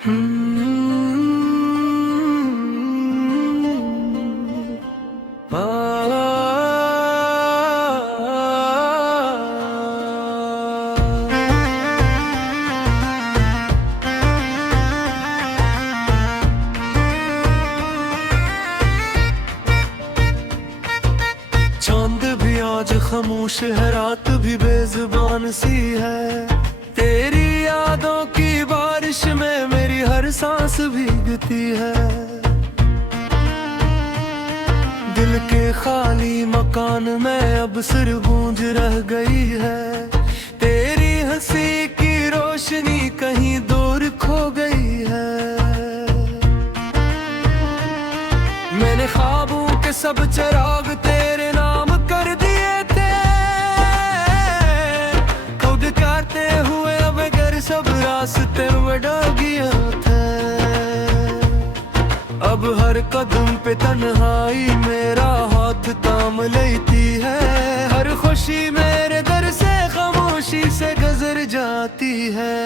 चांद भी आज खामोश है, रात भी बेजुबान सी है। तेरी यादों की बारिश में मेरी हर सांस भीगती है। दिल के खाली मकान में अब सिर्फ गूंज रह गई है। तेरी हंसी की रोशनी कहीं दूर खो गई है। मैंने ख्वाबों के सब चिराग तेरे नाम कर दिए थे। खुद करते हुए अब घर सब रास्ते में डगिया थे। अब हर कदम पे तन्हाई मेरा हाथ थाम लेती है। हर खुशी मेरे दर से खामोशी से गुजर जाती है।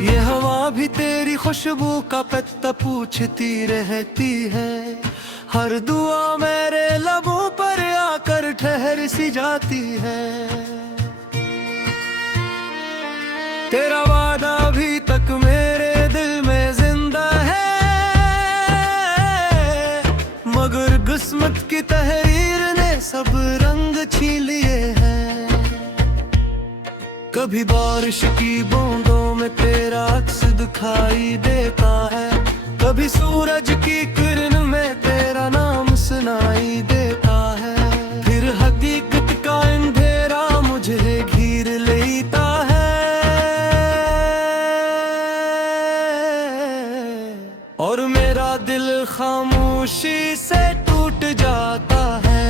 ये हवा भी तेरी खुशबू का पत्ता पूछती रहती है। हर दुआ मेरे लबों पर आकर ठहर सी जाती है। तेरा वादा अभी तक मेरे दिल में जिंदा है। मगर किस्मत की तहरीर ने सब रंग छीन लिए हैं। कभी बारिश की बूंदों में तेरा अक्स दिखाई देता है। कभी सूरज की किरण में तेरा नाम सुनाई देता है। फिर हकीकत का अंधेरा मुझे घेर लेता है। और मेरा दिल खामोशी से टूट जाता है।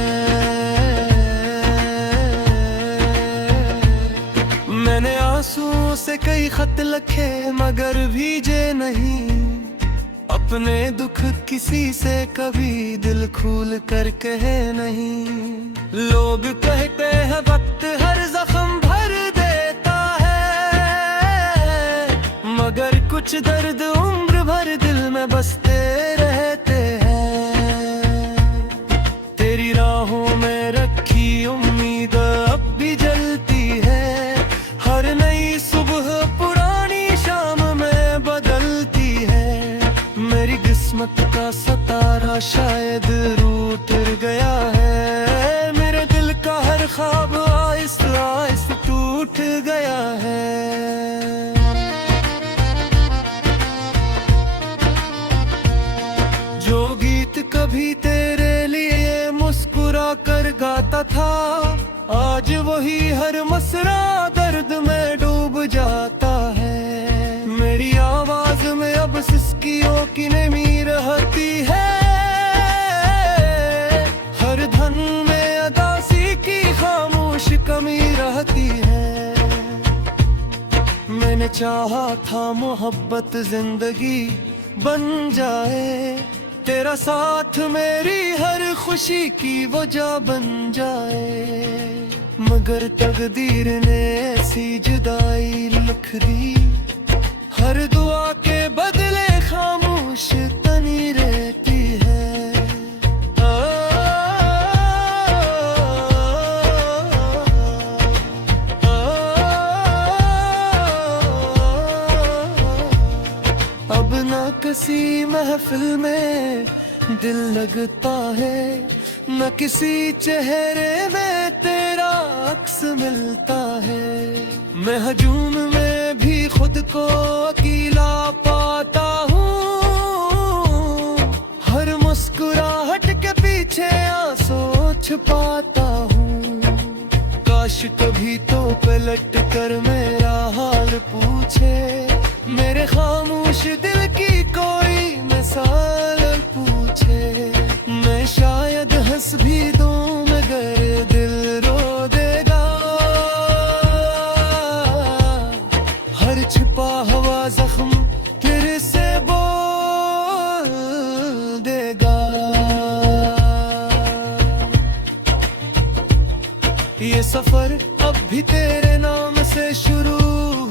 मैंने आंसुओं से कई खत लिखे मगर भीजे नहीं। अपने दुख किसी से कभी दिल खोल कर कहे नहीं। लोग कहते हैं वक्त हर जख्म भर देता है। मगर कुछ दर्द उम्र भर दिल में बसते रहते हैं। तेरी राहों में रखी उम्मीद अब भी जलती है। हर नई सुबह पुरानी शाम में बदलती है। मेरी किस्मत का सितारा शायद रूठ गया है। मेरे दिल का हर ख्वाब आहिस्ते आहिस्ते टूट गया है। जो गीत कभी तेरे लिए मुस्कुरा कर गाता था, आज वही हर मसरा दर्द में डूब जाता है। मेरी आवाज में अब सिसकियों की नमी रहती है। हर धन में अदासी की खामोश कमी रहती है। मैंने चाहा था मोहब्बत जिंदगी बन जाए। तेरा साथ मेरी हर खुशी की वजह बन जाए। मगर तकदीर ने ऐसी जुदाई लिख दी। हर दुआ के बदले खामोश तनी रहती है। अब ना किसी महफिल में दिल लगता है। न किसी चेहरे में तेरा अक्स मिलता है। मैं हजूम में भी खुद को अकेला पाता हूँ। हर मुस्कुराहट के पीछे आंसू छुपाता हूँ। काश कभी तो पलट कर मेरा हाल पूछे। मेरे खामोश दिल की कोई मिसाल पूछे। मैं शायद हंस भी दूं मगर दिल रो देगा। हर छिपा हुआ जख्म ये सफर अब भी तेरे नाम से शुरू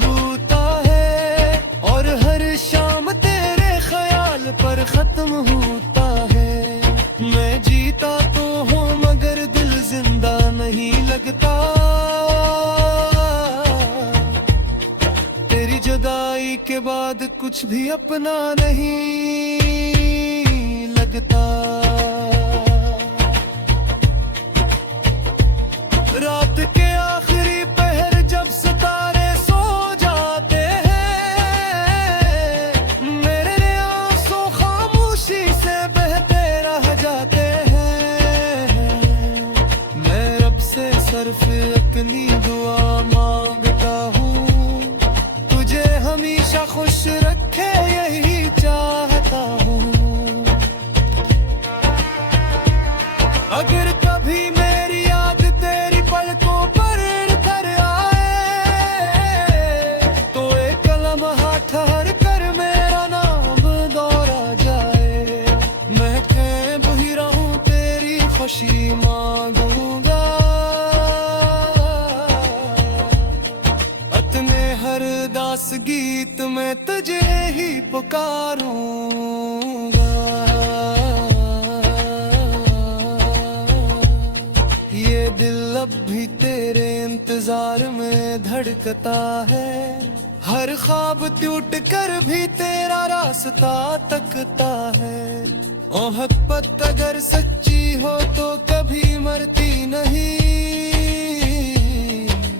होता है, और हर शाम तेरे ख्याल पर खत्म होता है। मैं जीता तो हूँ मगर दिल जिंदा नहीं लगता, तेरी जुदाई के बाद कुछ भी अपना नहीं लगता। रात के आखिरी पहर जब सितारे सो जाते हैं, मेरे आंसू खामोशी से बहते रह जाते हैं। मैं रब से सिर्फ अपनी दुआ मांगता हूँ, तुझे हमेशा खुश रखे यही चाहता हूँ। अगर कभी मेरी याद तेरी पलकों पर कर आए, तो एक लम्हा ठहर कर मेरा नाम दोहरा जाए। मैं कैब ही रहूं तेरी खुशी मांगूंगा, अपने हर दास गीत में तुझे ही पुकारूंगा। ये दिल अब भी तेरे इंतजार में धड़कता है, हर ख्वाब टूट कर भी तेरा रास्ता तकता है। मोहब्बत अगर सच्ची हो तो कभी मरती नहीं,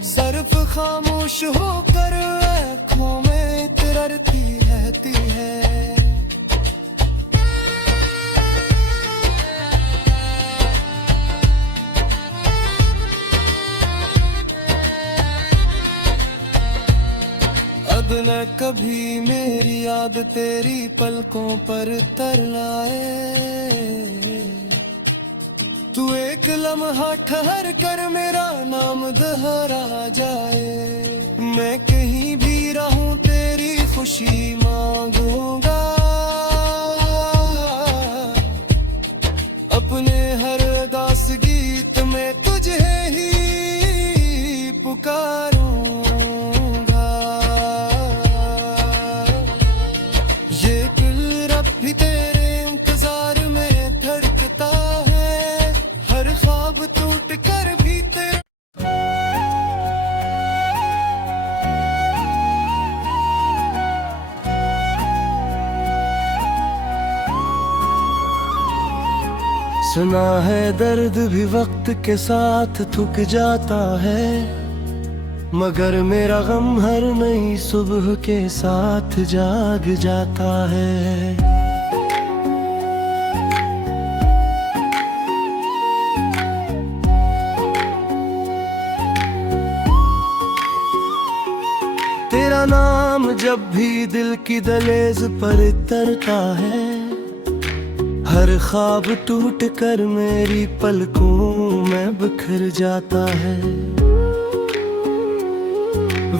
सिर्फ खामोश होकर आँखों में तिररती रहती है। अब न कभी मेरी याद तेरी पलकों पर तरलाए, तू एक लम्हा ठहर कर मेरा नाम दोहरा जाए। मैं कहीं भी रहूं तेरी खुशी मांगूंगा, अपने हर दास गीत में तुझे ही पुकारूंगा। ये दिल रब भी तेरे इंतजार में धड़कता है, हर ख्वाब टूट कर भी तेरे। सुना है दर्द भी वक्त के साथ थक जाता है, मगर मेरा गम हर नई सुबह के साथ जाग जाता है। तेरा नाम जब भी दिल की दहलीज पर तरता है, हर ख्वाब टूट कर मेरी पलकों में बिखर जाता है।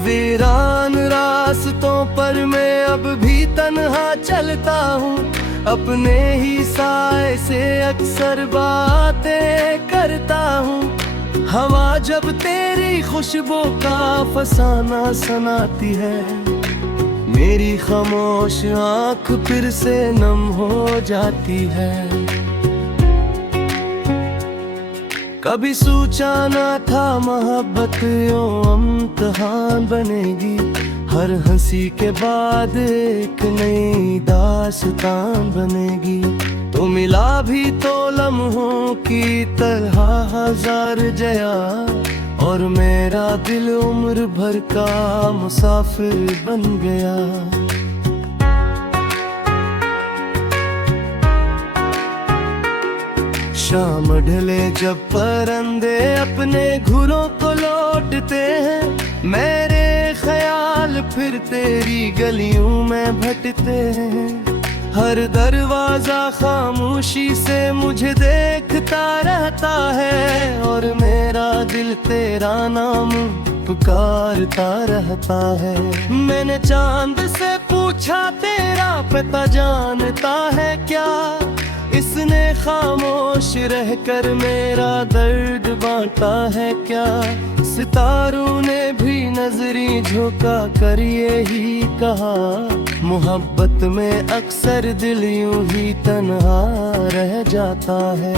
वीरान रास्तों पर मैं अब भी तन्हा चलता हूँ, अपने ही साए से अक्सर बातें करता हूँ। हवा जब तेरी खुशबू का फसाना सुनाती है, मेरी खामोश आँख फिर से नम हो जाती है। कभी सोचा न था मोहब्बत यूं इम्तिहान बनेगी, हर हंसी के बाद एक नई दास्तान बनेगी। तो मिला भी तो लम्हों की तरह हजार जया, और मेरा दिल उम्र भर का मुसाफिर बन गया। शाम ढले जब परिंदे अपने घरों को लौटते हैं, मेरे ख्याल फिर तेरी गलियों में भटते हैं। हर दरवाजा खामोशी से मुझे देखता रहता है, और मेरा दिल तेरा नाम पुकारता रहता है। मैंने चांद से पूछा तेरा पता जानता है क्या, इसने खामोश रहकर मेरा दर्द बांटा है क्या। सितारों ने भी नजरी झुका कर यही कहा, मोहब्बत में अक्सर दिल यूं ही तन्हा रह जाता है।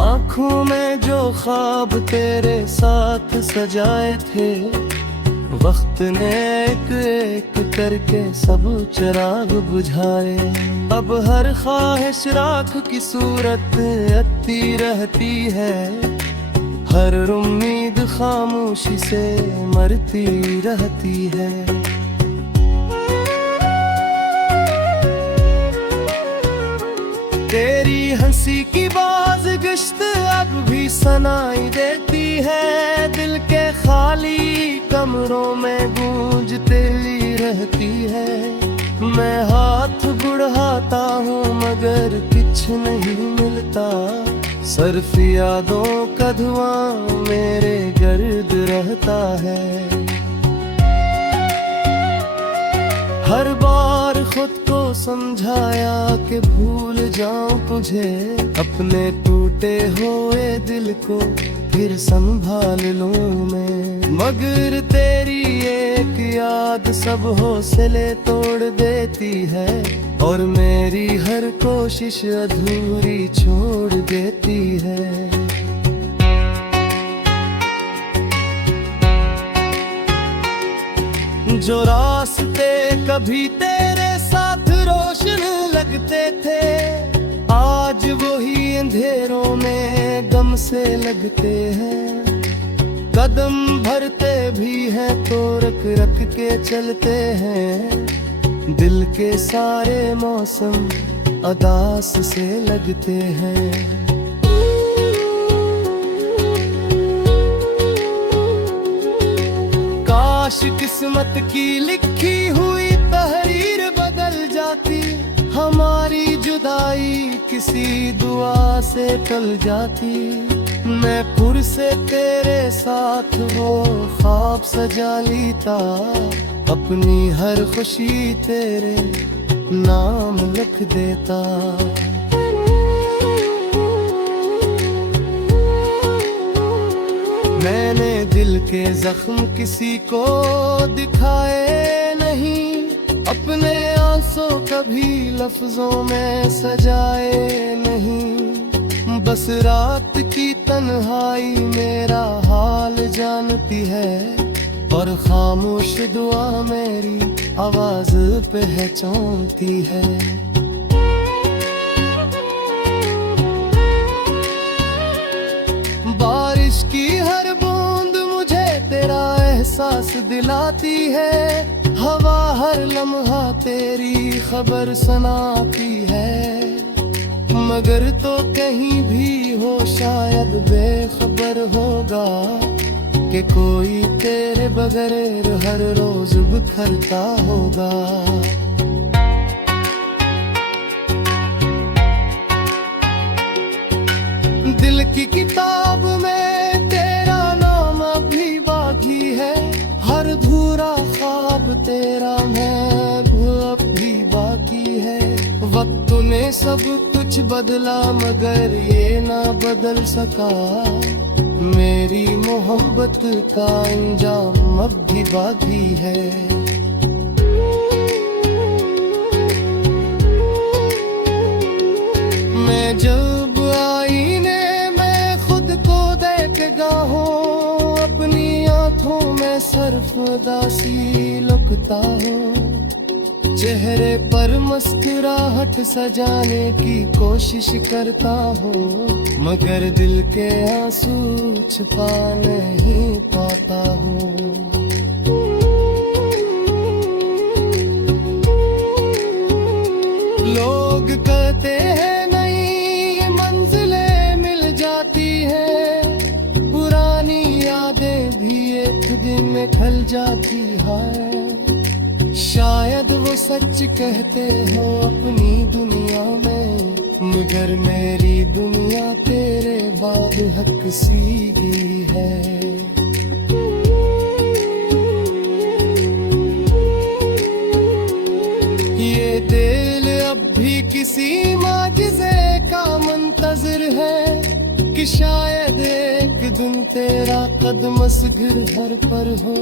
आँखों में जो ख्वाब तेरे साथ सजाए थे, वक्त ने एक एक करके सब चिराग बुझाए। अब हर ख्वाहिश राख की सूरत अती रहती है, हर उम्मीद खामोशी से मरती रहती है। तेरी हंसी की बाज गश्त अब भी सुनाई देती है, दिल के खाली कमरों में गूंजती रहती है। मैं हाथ बढ़ाता हूँ मगर कुछ नहीं मिलता, सिर्फ यादों का धुआं मेरे गर्द रहता है। हर बार खुद को समझाया कि भूल जाऊं तुझे, अपने टूटे हुए दिल को फिर संभाल लूं मैं। मगर तेरी एक याद सब हौसले तोड़ देती है, और मेरी हर कोशिश अधूरी छोड़ देती है। जो रास्ते कभी तेरे साथ रोशन लगते थे, आज वही अंधेरों में गम से लगते हैं। कदम भरते भी हैं तो रख रख के चलते हैं, दिल के सारे मौसम अदास से लगते हैं। काश किस्मत की लिखी हुई तहरीर बदल जाती, हमारी जुदाई किसी दुआ से टल जाती। मैं पुर से तेरे साथ वो ख्वाब सजा लेता, अपनी हर खुशी तेरे नाम लिख देता। मैंने दिल के जख्म किसी को दिखाए नहीं, अपने आंसू कभी लफ्जों में सजाए नहीं। बस रात की तन्हाई मेरा हाल जानती है, और खामोश दुआ मेरी आवाज पहचानती है। बारिश की हर बूंद मुझे तेरा एहसास दिलाती है, हवा हर लम्हा तेरी खबर सुनाती है। मगर तो कहीं भी हो शायद बेखबर होगा, कि कोई तेरे बगैर हर रोज बिखरता होगा। दिल की किताब में तेरा नाम अभी बाकी है, हर अधूरा ख्वाब तेरा महब अब भी बाकी है। वक्त ने सब कुछ बदला मगर ये ना बदल सका, मेरी मोहब्बत का अंजाम अब भी बाकी है। मैं जब आईने में खुद को देखता हूँ, अपनी आँखों में सिर्फ उदासी लुकता हूँ। चेहरे पर मुस्कुराहट सजाने की कोशिश करता हूँ, मगर दिल के आंसू छुपा नहीं पाता हूँ। लोग कहते हैं नई मंजिलें मिल जाती हैं, पुरानी यादें भी एक दिन में ढल जाती है। शायद वो सच कहते हो अपनी दुनिया में, मगर मेरी दुनिया तेरे बाद हक सी गई है। किसी माजिज़े का मंतज़र है कि शायद एक दिन तेरा कदम असग़र हर पर हो।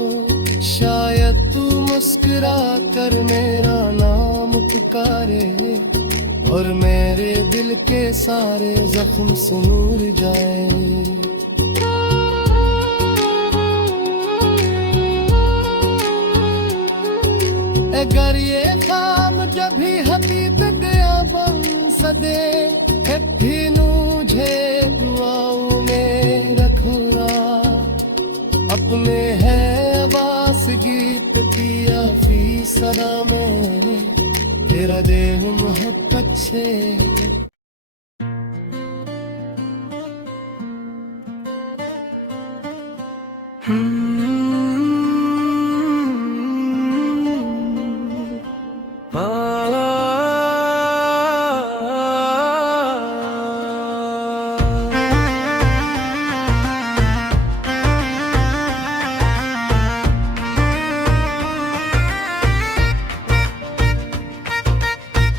शायद तू मुस्कुरा कर मेरा नाम पुकारे और मेरे दिल के सारे जख्म सूर जाए। अगर ये ख्वाब जभी हकीकत बन सदे भी मुझे दुआओं में रखना। अपने है आवाज़ गीत किया फीसदा में तेरा देह मोहब्बत से।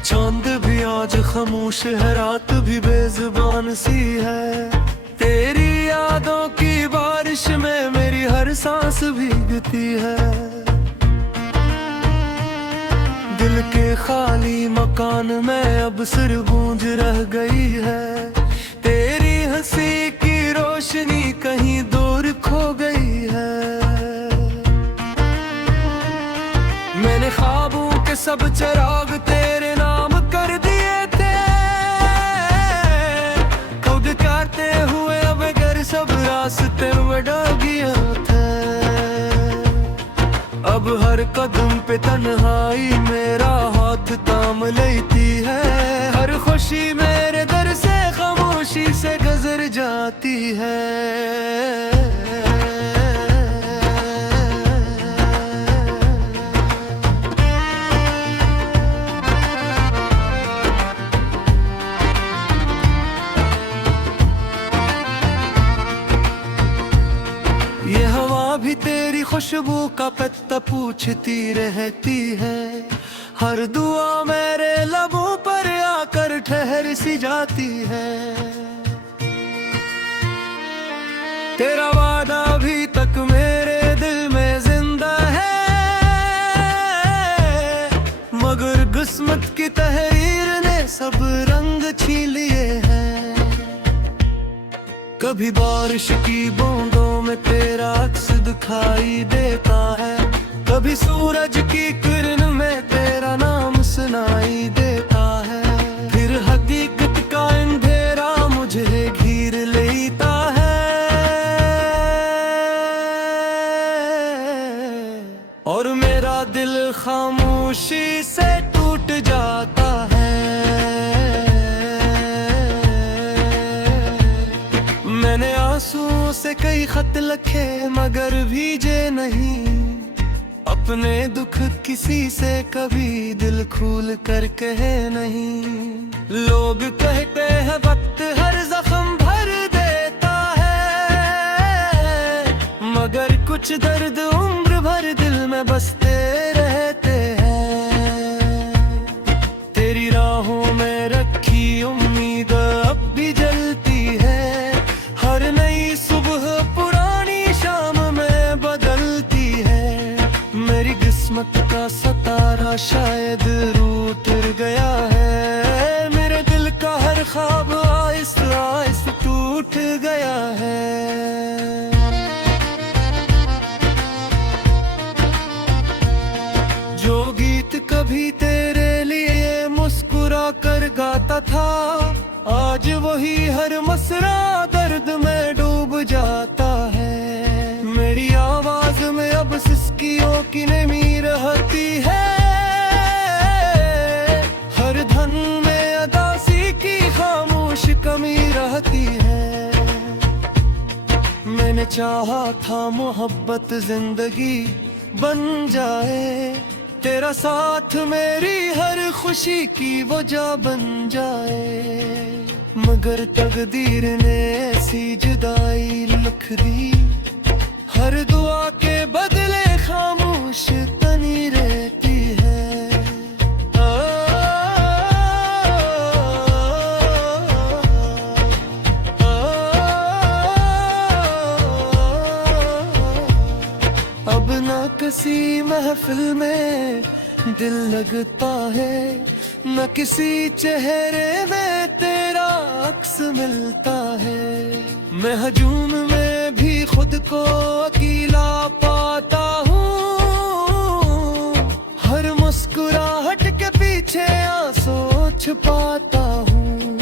चांद भी आज खामोश है, रात भी बेजुबान सी है। तेरी यादों की बारिश में मेरी हर सांस भीगती है। दिल के खाली मकान में अब सिर गूंज रह गई है। तेरी हंसी की रोशनी कहीं दूर खो गई है। मैंने ख्वाबों के सब चिराग तेरे नाम कर दिए थे। खुद करते हुए अब घर सब रास्ते में डर गया था। अब हर कदम पे तन्हाई मेरा हाथ थाम लेती है। हर खुशी मेरे दर से खामोशी से गुजर जाती है। ये हवा भी तेरी खुशबू का पत्ता पूछती रहती है। हर दुआ मेरे लबों पर आकर ठहर सी जाती है। तेरा वादा अभी तक मेरे दिल में जिंदा है। मगर किस्मत की तहरीर ने सब रंग छीन लिए हैं। कभी बारिश की बूंदों में तेरा अक्स दिखाई देता है। कभी सूरज की किरण में तेरा नाम सुनाई देता है। फिर हकीकत का अंधेरा मुझे घेर लेता है। और मेरा दिल खामोशी से टूट जाता है। मैंने आंसुओं से कई खत लिखे मगर भीजे नहीं। अपने दुख किसी से कभी दिल खोल कर कहे नहीं। लोग कहते हैं वक्त हर जख्म भर देता है। मगर कुछ दर्द उम्र भर दिल में बसते रहते हैं। तेरी राहों में रखी उम्मीद अब भी जलती है। हर नई सुबह पुरानी शाम में बदलती है। मेरी किस्मत का सितारा शायद रूठ गया है। मेरे दिल का हर ख्वाब आहिस्ते आहिस्ते टूट गया है। जो गीत कभी तेरे लिए मुस्कुरा कर गाता था, आज वही हर मसरा दर्द में डूब जाता है। मेरी आवाज में अब सिसकियों की नमी रहती है। हर धन में अदासी की खामोश कमी रहती है। मैंने चाहा था मोहब्बत जिंदगी बन जाए। तेरा साथ मेरी हर खुशी की वजह बन जाए। मगर तकदीर ने ऐसी जुदाई लिख दी। हर दुआ के बदले खामोश तनी रहती है। हंसी महफिल में दिल लगता है, न किसी चेहरे में तेरा अक्स मिलता है। मैं हजूम में भी खुद को अकेला पाता हूँ, हर मुस्कुराहट के पीछे आंसू छुपाता हूँ।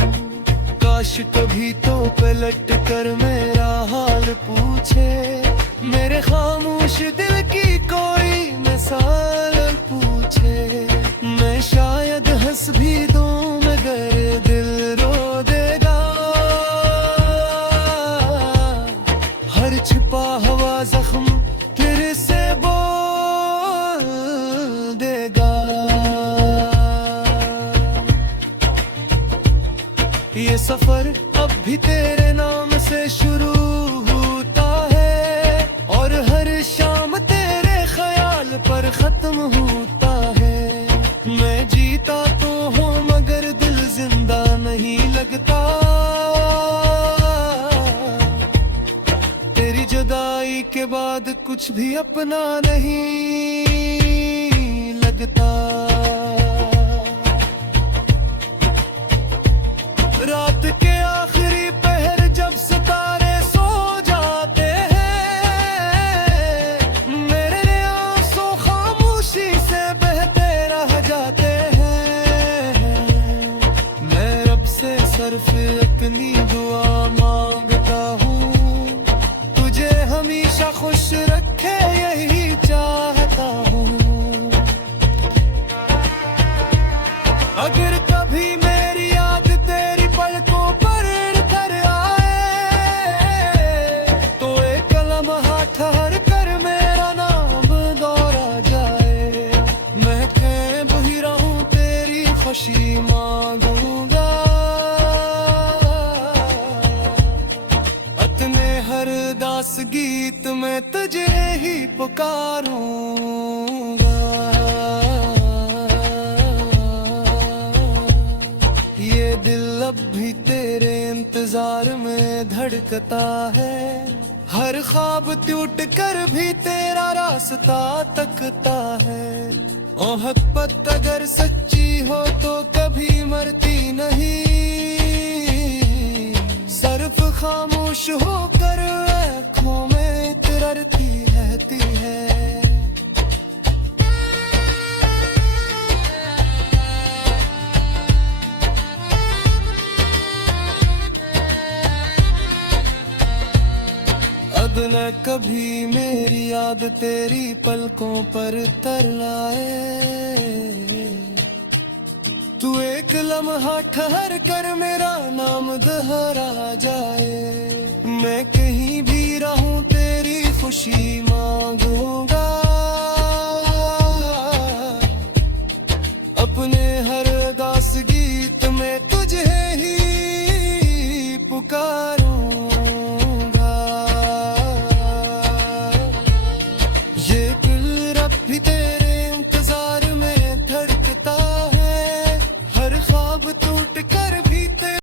काश कभी तो पलट कर मेरा हाल पूछे, मेरे खामोश दिल की कोई मिसाल पूछे। मैं शायद हंस भी दूं मगर दिल रो देगा, हर छिपा हुआ जख्म फिर से बोल देगा। ये सफर अब भी तेरे नाम से शुरू होता है, और हर शाम तेरे ख्याल पर खत्म होता है। मैं जीता तो हूँ मगर दिल जिंदा नहीं लगता, तेरी जुदाई के बाद कुछ भी अपना नहीं लगता। रात के आखिरी पहर जब सितारे सो जाते हैं, मेरे आंसू खामोशी से बहते रह जाते हैं। मैं रब से सिर्फ अपनी दुआ मांगता हूँ, तुझे हमेशा खुश रखे यही चाहता हूँ। अगर कभी मेरी याद तेरी पलकों पर कर आए, तो एक लम्हा ठहर कर मेरा नाम दोहरा जाए। मैं कैब ही रहूं तेरी खुशी मांगूंगा, अपने हर दास गीत में तुझे ही पुकारूंगा। ये दिल अब भी तेरे इंतजार में धड़कता है, हर ख्वाब टूट कर भी तेरा रास्ता तकता है। मोहब्बत अगर सच्ची हो तो कभी मरती नहीं, सिर्फ खामोश होकर आँखों में तिररती रहती है। अब न कभी मेरी याद तेरी पलकों पर तरलाए, तू एक लम्हा ठहर कर मेरा नाम दोहरा जाए। मैं कहीं भी रहूं तेरी खुशी मांग